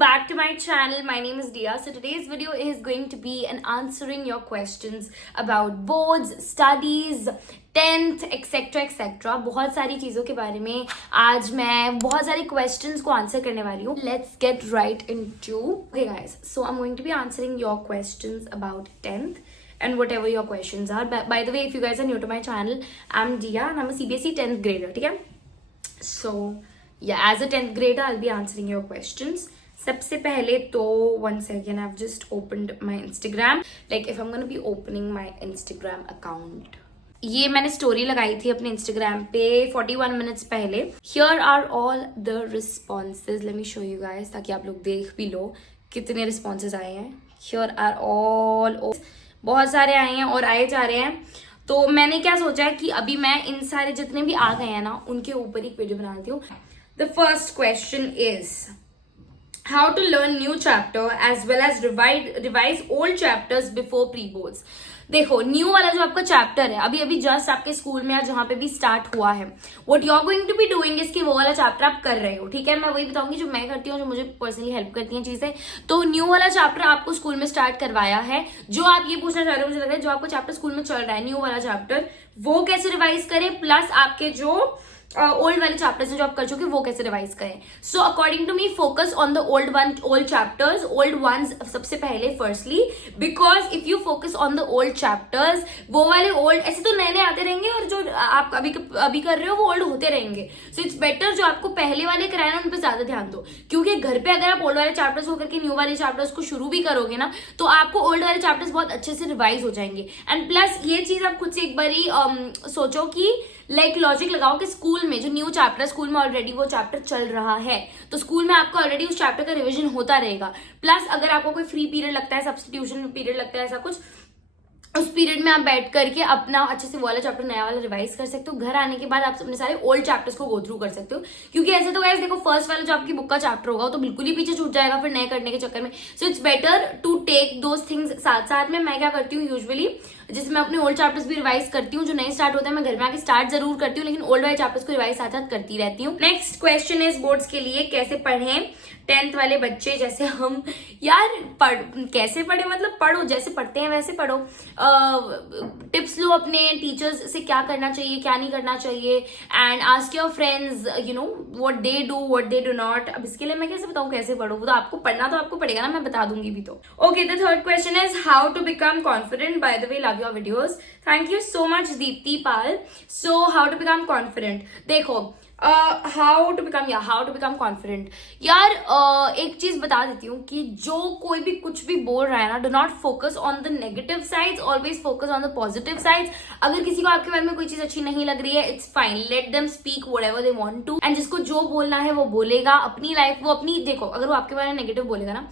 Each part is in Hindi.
back to my channel. My name is Dia. So today's video is going to be an answering your questions about boards, studies, 10th, etc. etc. बहुत सारी चीज़ों के बारे में आज मैं बहुत सारे questions को answer करने वाली हूँ. Let's get right into. Okay guys, so I'm going to be answering your questions about 10th and whatever your questions are. By the way, if you guys are new to my channel, I'm Dia and I'm a CBSE 10th grader. ठीक है? So yeah, as a 10th grader, I'll be answering your questions. सबसे पहले तो one second, I've just opened my Instagram. Like if I'm gonna be opening my Instagram account. ये मैंने स्टोरी लगाई थी अपने Instagram पे 41 minutes पहले. Here are all the responses. Let me show you guys ताकि आप लोग देख भी लो कितने responses आए हैं. Here are all बहुत सारे आए हैं और आए जा रहे हैं. तो मैंने क्या सोचा है कि अभी मैं इन सारे जितने भी आ गए हैं ना उनके ऊपर एक वीडियो बना देती हूँ. The first question is how to learn new chapter as well as revise old chapters before pre-boards. देखो न्यू वाला जो आपका चैप्टर है अभी अभी जस्ट आपके स्कूल में या जहाँ पे भी स्टार्ट हुआ है, what you are going to be doing इसकी वो वाला चैप्टर आप कर रहे हो. ठीक है, मैं वही बताऊंगी जो मैं करती हूँ, जो मुझे पर्सनली हेल्प करती हैं चीजें. तो न्यू वाला चैप्टर आपको स्कूल में स्टार्ट करवाया है. जो आप ये पूछना चाह रहे हो, मुझे लग रहा है जो आपको चैप्टर स्कूल में चल रहा है न्यू वाला चैप्टर, वो कैसे रिवाइज करें, प्लस आपके जो ओल्ड वाले चैप्टर्स जो आप कर चुके वो कैसे रिवाइज करें. So according to me focus on the old chapters, old ones सबसे पहले firstly, because if you focus on the old chapters, वो वाले ओल्ड ऐसे तो नए नए आते रहेंगे और जो आप अभी कर रहे हो वो ओल्ड होते रहेंगे. सो इट्स बेटर जो आपको पहले वाले कराए ना उन पर ज्यादा ध्यान दो, क्योंकि घर पे अगर आप ओल्ड वाले चैप्टर्स होकर के न्यू वाले चैप्टर्स को शुरू भी करोगे ना तो आपको ओल्ड वाले चैप्टर्स बहुत अच्छे से रिवाइज हो जाएंगे. एंड प्लस ये चीज आप खुद से एक बारी सोचो कि लाइक लॉजिक लगाओ कि स्कूल में जो न्यू चैप्टर स्कूल में ऑलरेडी वो चैप्टर चल रहा है तो स्कूल में आपको ऑलरेडी उस चैप्टर का रिवीजन होता रहेगा. प्लस अगर आपको कोई फ्री पीरियड लगता है, सब्स्टिट्यूशन पीरियड लगता है, ऐसा कुछ, उस पीरियड में आप बैठ करके अपना अच्छे से वो वाला चैप्टर नया वाला रिवाइज कर सकते हो. घर आने के बाद आप अपने सारे ओल्ड चैप्टर्स को गो थ्रू कर सकते हो, क्योंकि ऐसे तो गाइस देखो फर्स्ट वाला जो आपकी बुक का चैप्टर होगा वो तो बिल्कुल ही पीछे छूट जाएगा फिर नए करने के चक्कर में. So it's better to take those things साथ साथ में. मैं क्या करती हूँ यूजुअली, जिसमें मैं अपने ओल्ड चैप्टर्स भी रिवाइज करती हूँ, जो नए स्टार्ट होते हैं मैं घर में आके स्टार्ट जरूर करती हूँ, लेकिन ओल्ड वाले चैप्टर्स को रिवाइज साथ साथ करती रहती हूँ. नेक्स्ट क्वेश्चन इज बोर्ड्स के लिए कैसे पढ़ें 10th वाले बच्चे जैसे हम. यार कैसे पढ़े मतलब पढ़ो, जैसे पढ़ते हैं वैसे पढ़ो. टिप्स लो अपने टीचर्स से, क्या करना चाहिए क्या नहीं करना चाहिए, and ask your friends you know what they do what they do not. अब इसके लिए मैं कैसे बताऊं कैसे पढ़ो, वो तो आपको पढ़ना तो आपको पड़ेगा ना, मैं बता दूंगी भी तो. Okay, the third question is how to become confident. By the way love your videos, thank you so much Deepti Pal. So how to become confident, देखो हाउ टू बिकम कॉन्फिडेंट. यार एक चीज बता देती हूँ कि जो कोई भी कुछ भी बोल रहा है ना, do not focus on the negative sides, always focus on the positive sides. अगर किसी को आपके बारे में कोई चीज अच्छी नहीं लग रही है, it's fine, let them speak whatever they want to. And जिसको जो बोलना है वो बोलेगा. अपनी लाइफ वो अपनी, देखो अगर वो आपके बारे में नेगेटिव बोलेगा ना,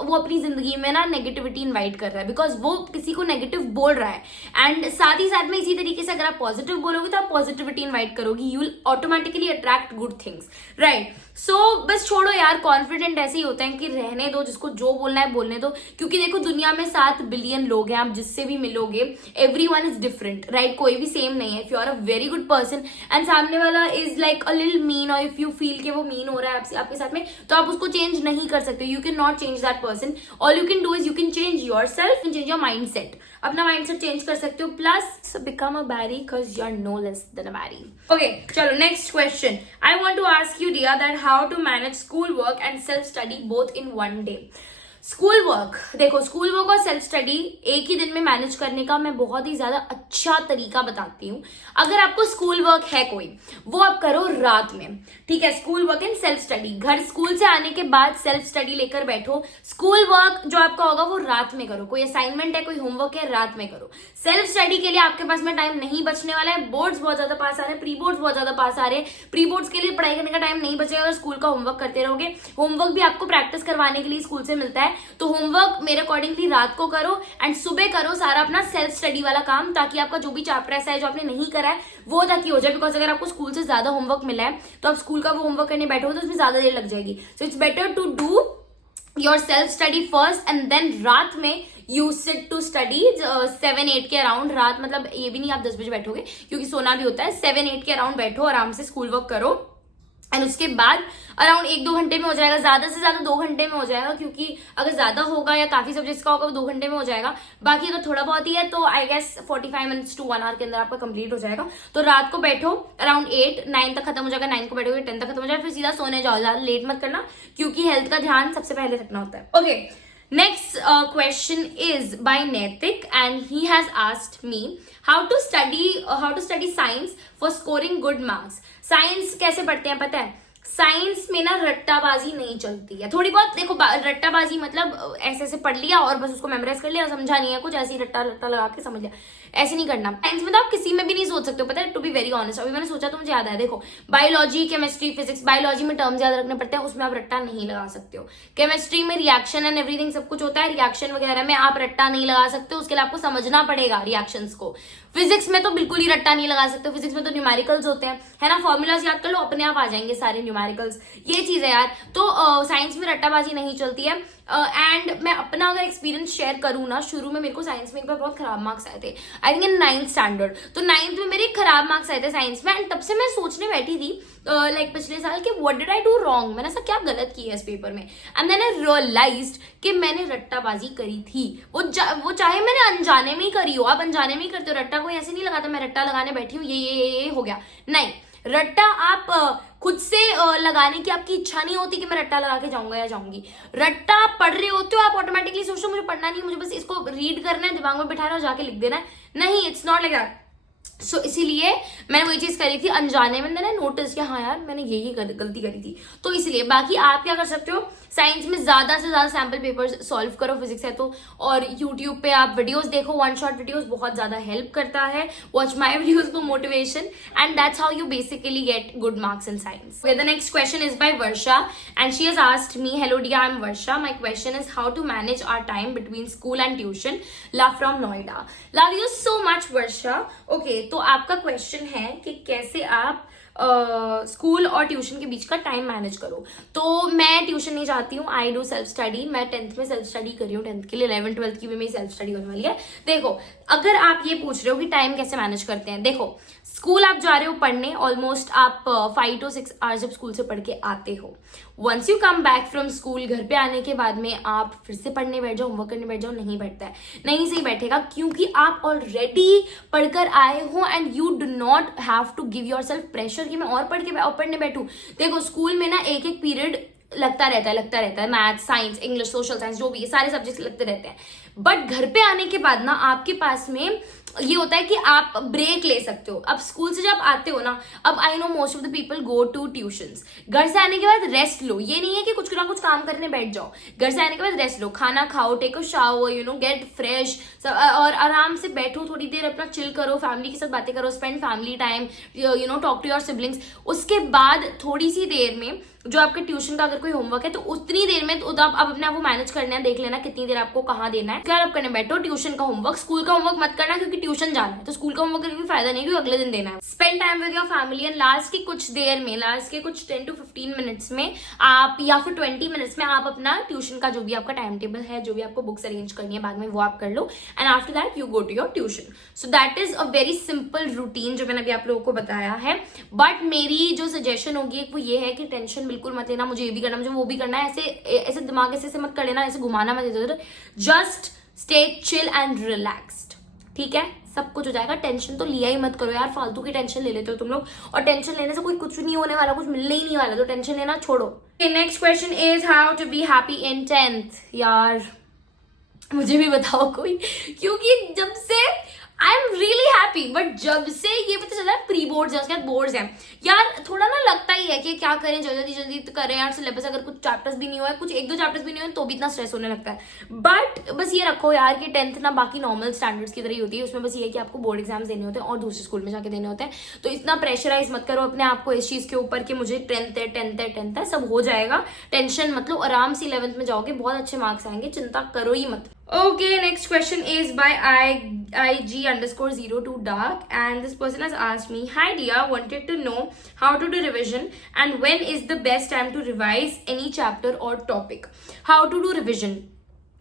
वो अपनी जिंदगी में ना नेगेटिविटी इन्वाइट कर रहा है, बिकॉज वो किसी को नेगेटिव बोल रहा है. एंड साथ ही साथ में इसी तरीके से अगर आप पॉजिटिव बोलोगे तो आप पॉजिटिविटी इन्वाइट करोगी, you will automatically attract good things, right. So बस छोड़ो यार, कॉन्फिडेंट ऐसे ही होते हैं कि रहने दो, जिसको जो बोलना है बोलने दो, क्योंकि देखो दुनिया में 7 बिलियन लोग हैं, आप जिससे भी मिलोगे everyone is different, right. कोई भी सेम नहीं है. If you are a very good person and सामने वाला is like a little mean, और इफ यू फील कि वो मीन हो रहा है आपके साथ में, तो आप उसको चेंज नहीं कर सकते. You can not change that person. All you can do is you can change yourself, change your mindset. अपना माइंडसेट चेंज कर सकते हो. Plus become a berry because you are no less than a berry. Okay चलो next question. I want to ask you dear that how to manage school work and self study both in one day. School work, देखो स्कूल वर्क और सेल्फ स्टडी एक ही दिन में मैनेज करने का मैं बहुत ही ज्यादा अच्छा तरीका बताती हूँ. अगर आपको स्कूल वर्क है कोई, वो आप करो रात में, ठीक है. School work and self study, घर स्कूल से आने के बाद सेल्फ स्टडी लेकर बैठो. स्कूल वर्क जो आपका होगा वो रात में करो. कोई असाइनमेंट है, कोई होमवर्क है, रात में करो. सेल्फ स्टडी के लिए आपके पास में टाइम नहीं बचने वाला है. बोर्ड्स बहुत ज्यादा पास आ रहे हैं, प्री बोर्ड्स बहुत ज्यादा पास आ रहे हैं. प्री बोर्ड्स के लिए पढ़ाई करने का टाइम नहीं बचेगा अगर स्कूल का होमवर्क करते रहोगे. होमवर्क भी आपको प्रैक्टिस करवाने के लिए स्कूल से मिलता है, तो होमवर्क मेरे अकॉर्डिंगली रात को करो एंड सुबह करो सारा अपना सेल्फ स्टडी वाला काम, ताकि आपका जो भी चैप्टर ऐसा है जो आपने नहीं करा है वो ताकि हो जाए. बिकॉज अगर आपको स्कूल से ज्यादा होमवर्क मिला है तो आप स्कूल का वो होमवर्क करने बैठो तो उसमें ज्यादा देर लग जाएगी. So it's better to do your self study first and then रात में यू सिट टू स्टडी 7-8 के अराउंड. रात मतलब ये भी नहीं आप 10 बजे बैठोगे, क्योंकि सोना भी होता है. 7-8 के अराउंड बैठो, आराम से स्कूल वर्क करो एंड उसके बाद अराउंड 1-2 घंटे में हो जाएगा, ज्यादा से ज्यादा 2 घंटे में हो जाएगा, क्योंकि अगर ज्यादा होगा या काफी सब्जेक्ट्स का होगा वो 2 घंटे में हो जाएगा। बाकी अगर थोड़ा बहुत ही है तो I guess 45 minutes to 1 hour के अंदर आपका कंप्लीट हो जाएगा। तो रात को बैठो अराउंड 8-9 तक खत्म हो जाएगा, 9 को बैठोगे 10 तक खत्म हो जाएगा, फिर सीधा सोने जाओ, ज्यादा लेट मत करना क्योंकि हेल्थ का ध्यान सबसे पहले रखना होता है। Okay, next question is by Naitik and he has asked me how to study science for scoring good marks। Science कैसे पढ़ते हैं पता है? साइंस में ना रट्टाबाजी नहीं चलती है। थोड़ी बहुत देखो, रट्टाबाजी मतलब ऐसे ऐसे पढ़ लिया और बस उसको मेमोराइज कर लिया, समझा नहीं है कुछ, ऐसे ही रट्टा लगा के समझ लिया, ऐसे नहीं करना। साइंस में तो आप किसी में भी नहीं सोच सकते हो, पता है, टू बी वेरी ऑनेस्ट। अभी मैंने सोचा तो मुझे याद आया, देखो बायोलॉजी, केमिस्ट्री, फिजिक्स, बायोलॉजी में टर्म्स याद रखने पड़ते हैं, उसमें आप रट्टा नहीं लगा सकते हो। केमिस्ट्री में रिएक्शन एंड एवरीथिंग सब कुछ होता है, रिएक्शन वगैरह में आप रट्टा नहीं लगा सकते हो, उसके लिए आपको समझना पड़ेगा रिएक्शंस को। फिजिक्स में तो बिल्कुल ही रट्टा नहीं लगा सकते हो, फिजिक्स में तो न्यूमेरिकल्स होते हैं, है ना, फॉर्मूलाज याद कर लो, अपने आप आ जाएंगे सारे न्यूमेरिकल्स, ये चीज है यार। तो साइंस में रट्टाबाजी नहीं चलती है। एंड मैं अपना अगर एक्सपीरियंस शेयर करूँ ना, शुरू में मेरे को साइंस में एक बार बहुत खराब मार्क्स आए थे, I think in 9th standard. तो 9th में मेरे खराब मार्क्स आए थे साइंस में, एंड तब से मैं सोचने बैठी थी लाइक पिछले साल कि what did I do wrong, मैंने ऐसा क्या गलत किया है इस पेपर में। एंड देन आई रियलाइज्ड कि मैंने रट्टाबाजी करी थी। वो चाहे मैंने अनजाने में ही करी हो, आप अनजाने में ही करते हो रट्टा, कोई ऐसे नहीं लगाता मैं रट्टा लगाने बैठी हूँ ये हो गया, नहीं। रट्टा आप खुद से लगाने की आपकी इच्छा नहीं होती कि मैं रट्टा लगा के जाऊंगा या जाऊंगी। रट्टा आप पढ़ रहे होते हो, आप ऑटोमेटिकली सोचते हो मुझे पढ़ना नहीं, मुझे बस इसको रीड करना है, दिमाग में बिठाना है और जाके लिख देना है। नहीं, इट्स नॉट लाइक दैट। सो इसीलिए मैंने वही चीज करी थी अनजाने में, मैंने नोटिस किया हाँ यार मैंने यही गलती करी थी, तो इसलिए। बाकी आप क्या कर सकते हो, साइंस में ज्यादा से ज्यादा सैम्पल पेपर सॉल्व करो, फिजिक्स है तो, और यूट्यूब पे आप वीडियोस देखो, 1 शॉट वीडियोस बहुत ज्यादा हेल्प करता है। Watch my videos for motivation and that's how you basically get good marks in science. The next question is by Varsha and she has asked me, hello dear, I am Varsha, my question is how to manage our time between school and tuition, love from Noida. Love you so much Varsha. Okay, तो आपका क्वेश्चन है कि कैसे आप स्कूल और ट्यूशन के बीच का टाइम मैनेज करो। तो मैं ट्यूशन नहीं जाती हूँ, आई डू सेल्फ स्टडी। मैं 10th में सेल्फ स्टडी कर रही हूँ, 10th के लिए, 11th 12th की भी मेरी सेल्फ स्टडी होने वाली है। देखो, अगर आप ये पूछ रहे हो कि टाइम कैसे मैनेज करते हैं, देखो स्कूल आप जा रहे हो पढ़ने, ऑलमोस्ट आप 5 to 6 आवर्स जब स्कूल से पढ़ के आते हो, once you come back from school, घर पे आने के बाद में आप फिर से पढ़ने बैठ जाओ, होमवर्क करने बैठ जाओ, नहीं बैठता है, नहीं सही बैठेगा, क्योंकि आप ऑलरेडी पढ़कर आए हो and you do not have to give yourself pressure कि मैं और पढ़ने बैठूं। देखो स्कूल में ना एक एक पीरियड लगता रहता है, math, science, English, social science, जो भी है सारे सब्जेक्ट्स लगते रहते हैं। बट घर पे आने के बाद ना आपके पास में ये होता है कि आप ब्रेक ले सकते हो। अब स्कूल से जब आते हो ना, अब I know most of the people go to tuitions, घर से आने के बाद रेस्ट लो, ये नहीं है कि कुछ ना कुछ काम करने बैठ जाओ, घर से आने के बाद रेस्ट लो, खाना खाओ, take a shower, you know, get fresh, और आराम से बैठो, थोड़ी देर अपना चिल करो, फैमिली के साथ बातें करो, spend family time, you know, talk to your siblings. उसके बाद थोड़ी सी देर में जो आपके ट्यूशन का अगर कोई होमवर्क है तो उतनी देर में तो आप अपने आप को मैनेज करना है, देख लेना कितनी देर आपको कहाँ देना है, क्या आप करने बैठो ट्यूशन का होमवर्क। स्कूल का होमवर्क मत करना क्योंकि ट्यूशन जाना है, तो स्कूल का होमवर्क करने का फायदा नहीं, क्योंकि अगले दिन देना है। Spend time with your family and last की कुछ देर में, लास्ट के कुछ 10 to 15 मिनट्स में आप, या फिर 20 मिनट्स में आप अपना ट्यूशन का जो भी आपका टाइम टेबल है, जो भी आपको बुक्स अरेंज करनी है बाद में, वो आप कर लो and after that you go to your tuition. So that is a very simple routine जो मैंने अभी आप लोगों को बताया है। बट मेरी जो सजेशन होगी वो ये है कि टेंशन बिल्कुल मत लेना, मुझे भी करना, मुझे वो भी करना है, ऐसे दिमाग ऐसे मत कर लेना, ऐसे घुमाना मत इधर। Just stay chill and relaxed, ठीक है, सब कुछ हो जाएगा। टेंशन तो लिया ही मत करो यार, फालतू की टेंशन ले लेते हो तुम लोग, और टेंशन लेने से कोई कुछ नहीं होने वाला, कुछ मिलने ही नहीं वाला, तो टेंशन लेना छोड़ो। Next question is how to be happy in 10th। यार मुझे भी बताओ कोई, क्योंकि जब से I am really happy, but जब से ये पता चला प्री बोर्ड्स है, उसके बाद बोर्ड्स हैं, यार थोड़ा ना लगता ही है कि क्या करें, जल्दी करें यार, सिलेबस अगर कुछ चैप्टर्स भी नहीं हुआ है, कुछ 1-2 चैप्टर्स भी नहीं हुए तो भी इतना स्ट्रेस होने लगता है। बट बस ये रखो यार कि 10th ना बाकी नॉर्मल स्टैंडर्ड्स की तरह ही होती है, उसमें बस ये है कि आपको बोर्ड एग्जाम्स देने होते हैं और दूसरे स्कूल में जाके देने होते हैं, तो इतना प्रेशराइज मत करो अपने आप को इस चीज के ऊपर कि मुझे 10th है, सब हो जाएगा, टेंशन मतलब आराम से 11th में जाओगे, बहुत अच्छे मार्क्स आएंगे, चिंता करो ही मत। Okay, next question is by IG_02dark and this person has asked me, hi dear, wanted to know how to do revision and when is the best time to revise any chapter or topic. How to do revision,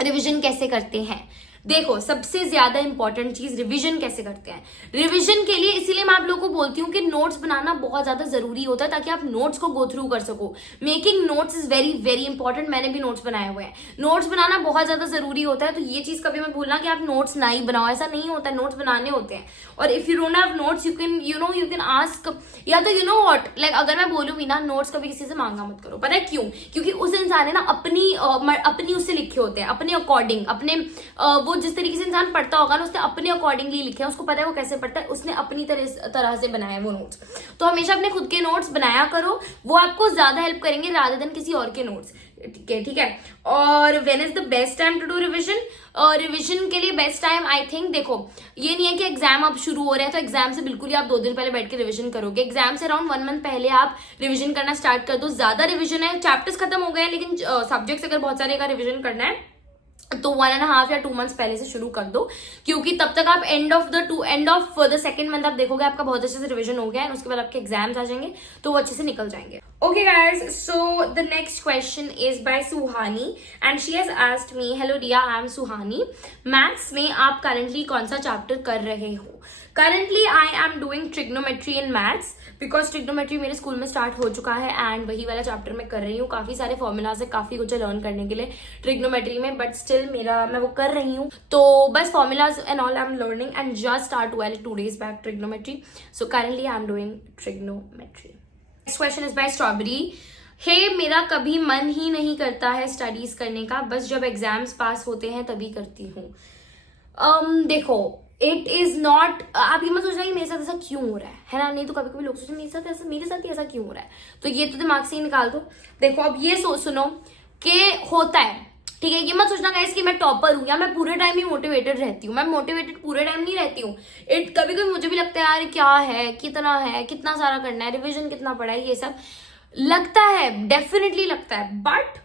revision कैसे करते हैं? देखो सबसे ज्यादा इंपॉर्टेंट चीज रिवीजन कैसे करते हैं। रिवीजन के लिए इसीलिए मैं आप लोगों को बोलती हूँ कि नोट्स बनाना बहुत ज्यादा जरूरी होता है ताकि आप नोट्स को गो थ्रू कर सको। Making notes is very very important. मैंने भी नोट्स बनाए हुए हैं। नोट्स बनाना बहुत ज्यादा जरूरी होता है, तो ये चीज कभी मत भूलना कि आप नोट्स ना ही बनाओ, ऐसा नहीं होता है, नोट्स बनाने होते हैं। और if you don't have notes you can ask, या तो यू नो व्हाट, लाइक अगर मैं बोलूँ भी ना नोट्स कभी किसी से मांगा मत करो। पता है क्यों? क्योंकि उस इंसान ने ना अपनी उससे लिखे होते हैं, अपने अकॉर्डिंग, अपने वो जिस तरीके से इंसान पढ़ता होगा ना उसने अपने अकॉर्डिंगली लिखे हैं, उसको पता है वो कैसे पढ़ता है, उसने अपनी तरह से बनाया है वो नोट्स। तो हमेशा अपने खुद के नोट्स बनाया करो, वो आपको ज्यादा हेल्प करेंगे रादर देन किसी और के नोट्स। ठीक है। और when is the best time to do revision? Revision के लिए बेस्ट टाइम आई थिंक, देखो ये नहीं है कि एग्जाम अब शुरू हो रहे हैं तो एग्जाम से बिल्कुल ही आप 2 दिन पहले बैठ के रिविजन करोगे। एग्जाम से अराउंड 1 मंथ पहले आप रिविजन करना स्टार्ट कर दो। ज्यादा रिविजन है, चैप्टर्स खत्म हो गए हैं लेकिन सब्जेक्ट्स अगर बहुत सारे का रिविजन करना है तो 1.5 या 2 मंथ्स पहले से शुरू कर दो, क्योंकि तब तक आप end of the second month आप देखोगे आपका बहुत अच्छे से रिवीजन हो गया है, उसके बाद आपके एग्जाम्स आ जाएंगे तो वो अच्छे से निकल जाएंगे। Okay guys, so the next question is bye Suhani and she has asked me, hello डिया, आई एम सुहानी, मैथ्स में आप करंटली कौन सा चैप्टर कर रहे हो? Currently I am doing trigonometry in maths, because trigonometry मेरे स्कूल में स्टार्ट हो चुका है एंड वही वाला चैप्टर मैं कर रही हूँ। काफी सारे फॉर्मूलाज है, काफी कुछ है लर्न करने के लिए ट्रिग्नोमेट्री में, बट स्टिल मैं वो कर रही हूँ। तो बस formulas and all I am learning and just start well 2 days back trigonometry. So currently I am doing trigonometry. Next question is by strawberry, hey मेरा कभी मन ही नहीं करता है स्टडीज करने का, बस जब एग्जाम्स पास होते हैं तभी करती हूँ। देखो इट इज नॉट, आप ये मत सोचना कि मेरे साथ ऐसा क्यों हो रहा है ना, नहीं तो कभी कभी लोग सोचते मेरे साथ ही ऐसा क्यों हो रहा है, तो ये तो दिमाग से ही निकाल दो। देखो अब ये सुनो कि होता है, ठीक है, ये मत सोचना गाइस कि मैं टॉपर हूँ या मैं पूरे टाइम ही मोटिवेटेड रहती हूँ। मैं मोटिवेटेड पूरे टाइम नहीं रहती हूँ। कभी कभी मुझे भी लगता है यार क्या है, कितना है, कितना सारा करना है, रिविजन कितना पड़ा है, ये सब लगता है, डेफिनेटली लगता है, बट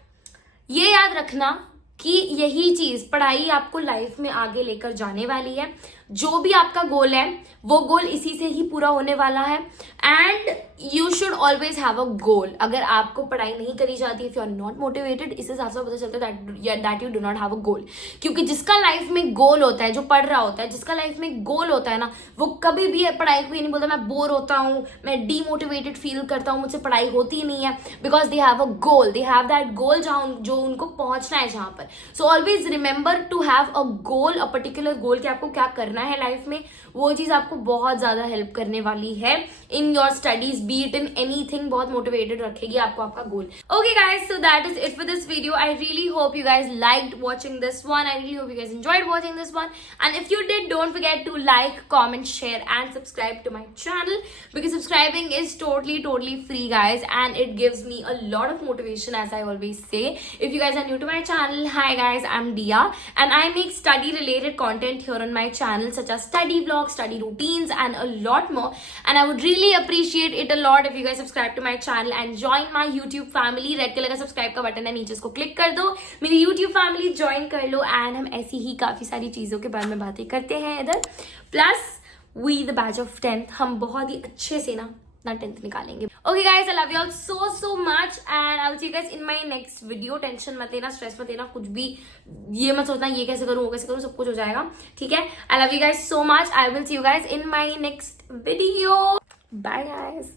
ये याद रखना कि यही चीज पढ़ाई आपको लाइफ में आगे लेकर जाने वाली है। जो भी आपका गोल है वो गोल इसी से ही पूरा होने वाला है and you should always have a goal. अगर आपको पढ़ाई नहीं करी जाती, if you are not motivated, इस हिसाब से पता चलता है that you do not have a goal. क्योंकि जिसका लाइफ में गोल होता है, जो पढ़ रहा होता है, जिसका लाइफ में गोल होता है ना, वो कभी भी पढ़ाई को ये नहीं बोलता मैं बोर होता हूँ, मैं डीमोटिवेटेड फील करता हूँ, मुझसे पढ़ाई होती नहीं है, because they have a goal, they have that goal जो उनको पहुंचना है जहां पर। So always remember to have a goal, a particular goal, कि आपको क्या करना है लाइफ में। वो चीज आपको बहुत ज्यादा हेल्प करने वाली है in your studies, be it in anything, बहुत मोटिवेटेड रखेगी आपको आपका goal. Okay guys, so that is it for this video. I really hope you guys liked watching this one. I really hope you guys enjoyed watching this one, and if you did, don't forget to like, comment, share and subscribe to my channel, because subscribing is totally free guys, and it gives me a lot of motivation, as I always say. If you guys are new to my channel, hi guys, I'm Dia and I make study related content here on my channel, such as study vlogs, study routines and a lot more, and I would really appreciate it a lot if you guys subscribe to my channel and join my YouTube family. Red colour का सब्सक्राइब का बटन है नीचे, उसको क्लिक कर दो, मेरी YouTube फैमिली ज्वाइन कर लो एंड हम ऐसी ही काफी सारी चीजों के बारे में बातें करते हैं इधर। Plus we the batch of 10th, हम बहुत ही अच्छे से ना 10th निकालेंगे। Okay guys, I love you all so much and I will see you guys in my next video. Tension मत लेना, स्ट्रेस मत लेना, कुछ भी ये मत सोचना ये कैसे करूं वो कैसे करूं, सब कुछ हो जाएगा, ठीक है। I love you guys so much, I will see you guys in my next video. Bye guys.